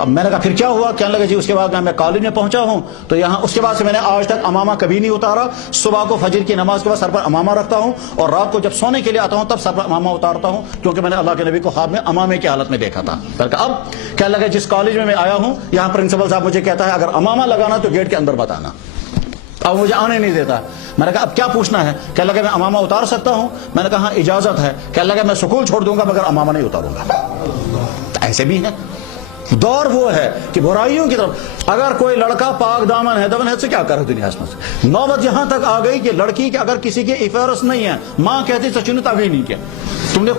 तो मैंने कहा फिर क्या हुआ? कहने लगे जी उसके बाद मैं कॉलेज में पहुंचा हूं तो यहाँ उसके बाद से मैंने आज तक अमामा कभी नहीं उतारा। सुबह को फजर की नमाज के बाद सर पर अमामा रखता हूं और रात को जब सोने के लिए आता हूं तब सर पर अमामा उतारता हूं, क्योंकि मैंने अल्लाह के नबी को ख्वाब में अमामे की हालत में देखा था। अब कहने लगे जिस कॉलेज में मैं आया हूं यहाँ प्रिंसिपल साहब मुझे कहता है अगर अमामा लगाना तो गेट के अंदर मत आना, अब मुझे आने नहीं देता। मैंने कहा अब क्या पूछना है? कहने लगे मैं अमामा उतार सकता हूं? मैंने कहा हाँ इजाजत है। कहने लगे मैं स्कूल छोड़ दूंगा मगर अमामा नहीं उतारूंगा। ऐसे भी है। दौर वो है कि बुराइयों की तरफ अगर कोई लड़का पाक दामन है दमन है तो क्या करे दुनिया में। नौबत यहां तक आ गई कि लड़की के अगर किसी के इफारस नहीं है, मां कहती सचिन तभी नहीं किया,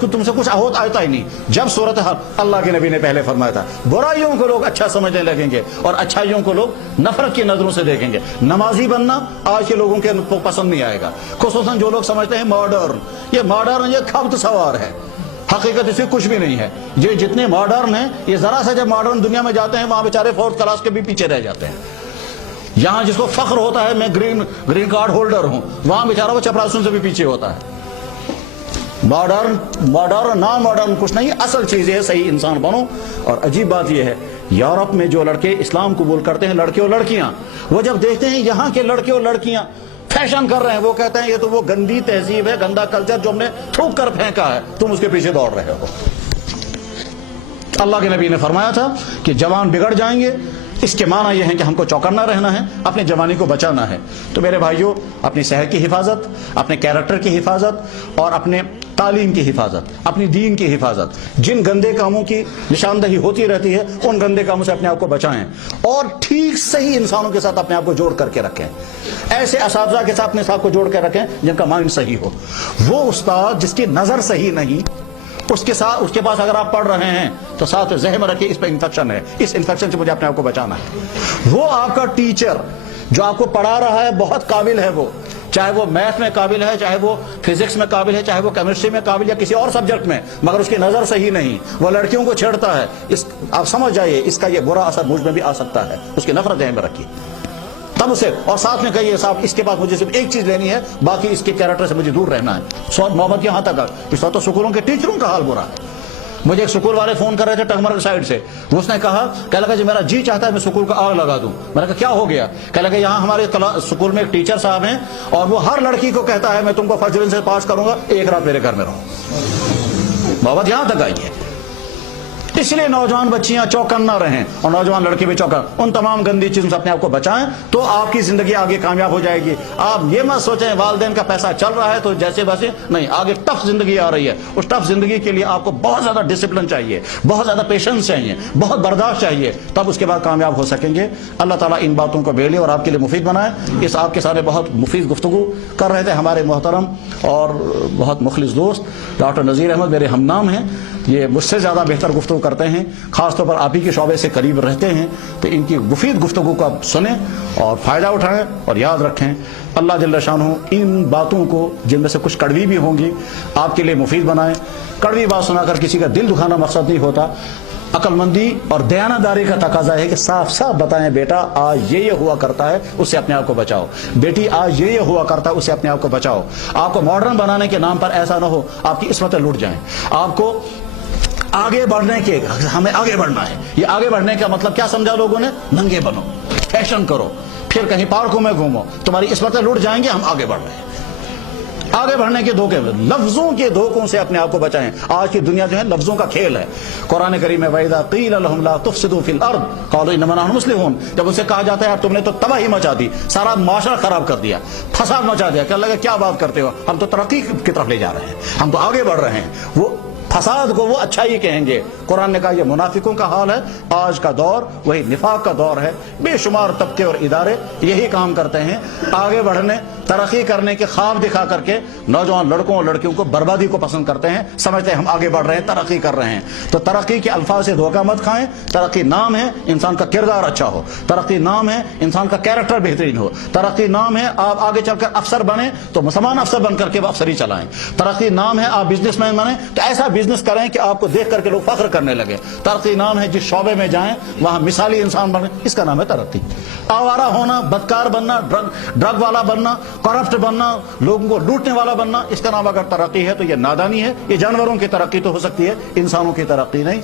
तुमसे कुछ होत आता ही नहीं। जब सूरत अल्लाह के नबी ने पहले फरमाया था बुराइयों को लोग अच्छा समझने लगेंगे और अच्छाइयों को लोग नफरत की नजरों से देखेंगे। नमाजी बनना आज के लोगों के पसंद नहीं आएगा, खुसूसन जो लोग समझते हैं मॉडर्न। ये मॉडर्न ये खब्त सवार है, हकीकत इससे कुछ भी नहीं है। ये जितने मॉडर्न हैं ये जरा सा जब मॉडर्न दुनिया में जाते हैं वहां बेचारे फोर्थ क्लास के भी पीछे रह जाते हैं। यहां जिसको फख्र होता है मैं ग्रीन कार्ड होल्डर हूं, वहां बेचारा वो चपरासियों से भी पीछे होता है। मॉडर्न नॉन मॉडर्न कुछ नहीं, असल चीज है सही इंसान बनो। और अजीब बात यह है यूरोप में जो लड़के इस्लाम कबूल करते हैं लड़के और लड़कियां, वो जब देखते हैं यहाँ के लड़के और लड़कियां फैशन कर रहे हैं वो कहते हैं ये तो वो गंदी तहजीब है, गंदा कल्चर जो हमने थूक कर फेंका है, तुम उसके पीछे दौड़ रहे हो। अल्लाह के नबी ने फरमाया था कि जवान बिगड़ जाएंगे, इसके माना यह है कि हमको चौकन्ना रहना है, अपनी जवानी को बचाना है। तो मेरे भाइयों अपनी सेहत की हिफाजत, अपने कैरेक्टर की हिफाजत और अपने तालीम की हिफाजत, अपनी दीन की हिफाजत, जिन गंदे कामों की निशानदही होती रहती है उन गंदे कामों से अपने आप को बचाएं और ठीक सही इंसानों के साथ अपने आप को जोड़ करके रखें। ऐसे असातिज़ा के साथ अपने साथ को जोड़ कर रखें जिनका माइंड सही हो। वो उस्ताद जिसकी नजर सही नहीं उसके पास अगर आप पढ़ रहे हैं तो साथ ज़हन में रखिए इस पर इन्फेक्शन है, इस इन्फेक्शन से मुझे अपने आप को बचाना है। वो आपका टीचर जो आपको पढ़ा रहा है बहुत काबिल है, वो चाहे वो मैथ में काबिल है, चाहे वो फिजिक्स में काबिल है, चाहे वो केमिस्ट्री में काबिल या किसी और सब्जेक्ट में, मगर उसकी नजर सही नहीं, वो लड़कियों को छेड़ता है, आप समझ जाइए इसका ये बुरा असर मुझ में भी आ सकता है। उसकी नफरत ज़हन में रखिए तब उसे और साथ में कहिए साहब इसके बाद मुझे सिर्फ एक चीज लेनी है, बाकी इसके कैरेक्टर से मुझे दूर रहना है। सौद मोहब्बत यहां तक इस वक्त तो स्कूलों के टीचरों का हाल बुरा है। मुझे एक स्कूल वाले फोन कर रहे थे टंगमर साइड से, उसने कहा लगा जी मेरा जी चाहता है मैं स्कूल को आग लगा दूं। मैंने कहा क्या हो गया? कह लगा यहाँ हमारे स्कूल में एक टीचर साहब हैं और वो हर लड़की को कहता है मैं तुमको फर्स्ट डिवीजन से पास करूंगा, एक रात मेरे घर में रहो। मोहब्बत यहां तक आई है। इसलिए नौजवान बच्चियां चौकन्ना रहें और नौजवान लड़के भी चौकन्ना, उन तमाम गंदी चीजों से अपने आप को बचाएं तो आपकी जिंदगी आगे कामयाब हो जाएगी। आप ये मत सोचें वालिदैन का पैसा चल रहा है तो जैसे वैसे नहीं, आगे टफ जिंदगी आ रही है। उस टफ जिंदगी के लिए आपको बहुत ज्यादा डिसिप्लिन चाहिए, बहुत ज्यादा पेशेंस चाहिए, बहुत बर्दाश्त चाहिए, तब उसके बाद कामयाब हो सकेंगे। अल्लाह ताला इन बातों को बेले और आपके लिए मुफीद बनाए। इस आपके सारे बहुत मुफीद गुफ्तगू कर रहे थे हमारे मोहतरम और बहुत मुखलिस दोस्त डॉक्टर नज़ीर अहमद, मेरे हमनाम हैं, ये मुझसे ज़्यादा बेहतर गुफ्तगू करते हैं, ख़ासतौर पर आप ही के शोबे से करीब रहते हैं, तो इनकी मुफीद गुफ्तगू को आप सुने और फ़ायदा उठाएं और याद रखें अल्लाह जल्ल शानहू इन बातों को जिनमें से कुछ कड़वी भी होंगी आपके लिए मुफीद बनाए। कड़वी बात सुनाकर किसी का दिल दुखाना मकसद नहीं होता। अक्लमंदी और दयानतदारी का तकाजा है कि साफ साफ बताएं बेटा आज ये हुआ करता है, उससे अपने आप को बचाओ, बेटी आज ये हुआ करता है, उससे अपने आप को बचाओ। आपको मॉडर्न बनाने के नाम पर ऐसा ना हो आपकी इस्मतें लुट जाएं। आपको आगे बढ़ने के, हमें आगे बढ़ना है, ये आगे बढ़ने का मतलब क्या समझा लोगों ने? नंगे बनो, फैशन करो, फिर कहीं पार्कों में घूमो, तुम्हारी इस्मतें लुट जाएंगे। हम आगे बढ़ रहे हैं, आगे बढ़ने के धोखे, लफ्जों के धोखों से अपने आप को बचाएं। आज की दुनिया जो है लफ्जों का खेल है। कुरान करीम में वइज़ा क़ील लहुम ला तुफ़सिदू फ़िल अर्ज़ क़ालू इन्नमा नहनु मुस्लिमून, जब उनसे कहा जाता है यार तुमने तो तबाही मचा दी, सारा माशरा खराब कर दिया, फसाद मचा दिया, क्या लगा क्या बात करते हो, हम तो तरक्की की तरफ ले जा रहे हैं, हम तो आगे बढ़ रहे हैं। वो फसाद को वो अच्छा ही कहेंगे। कुरान ने कहा यह मुनाफिकों का हाल है। आज का दौर वही निफाक का दौर है। बेशुमार तबके और इदारे यही काम करते हैं, आगे बढ़ने तरक्की करने के ख्वाब दिखा करके नौजवान लड़कों और लड़कियों को बर्बादी को पसंद करते हैं, समझते हैं हम आगे बढ़ रहे हैं, तरक्की कर रहे हैं। तो तरक्की के अल्फाज से धोखा मत खाएं। तरक्की नाम है इंसान का किरदार अच्छा हो, तरक्की नाम है इंसान का कैरेक्टर बेहतरीन हो, तरक्की नाम है आप आगे चलकर अफसर बने तो मुसलमान अफसर बन करके अफसरी चलाएं, तरक्की नाम है आप बिजनेसमैन बने तो ऐसा बिजनेस करें कि आपको देख करके लोग फख्र करने लगे, तरक्की नाम है जिस शोबे में जाएं वहां मिसाली इंसान बने, इसका नाम है तरक्की। आवारा होना, बदकार बनना, ड्रग वाला बनना, करप्ट बनना, लोगों को लूटने वाला बनना, इसका नाम अगर तरक्की है तो यह नादानी है। ये जानवरों की तरक्की तो हो सकती है, इंसानों की तरक्की नहीं।